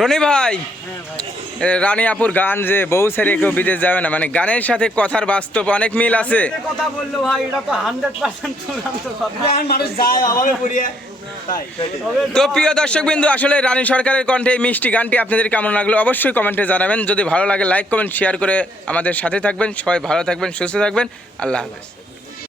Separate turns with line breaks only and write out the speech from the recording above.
রনি ভাই। হ্যাঁ রানী আপুর গান যে বহু ছেড়ে কেউ বিদেশ যাবে না মানে গানের সাথে কথার বাস্তব অনেক মিল আছে।
কথা বলল ভাই এটা তো হান্ড্রেড পার্সেন্ট মানুষ যায় অভাবে পড়িয়ে।
তো প্রিয় দর্শক বিন্দু আসলে রানী সরকারের কণ্ঠে এই মিষ্টি গানটি আপনাদের কেমন লাগল অবশ্যই কমেন্টে জানাবেন। যদি ভালো লাগে লাইক কমেন্ট শেয়ার করে আমাদের সাথে থাকবেন। সবাই ভালো থাকবেন সুস্থ থাকবেন। আল্লাহ হাফেজ।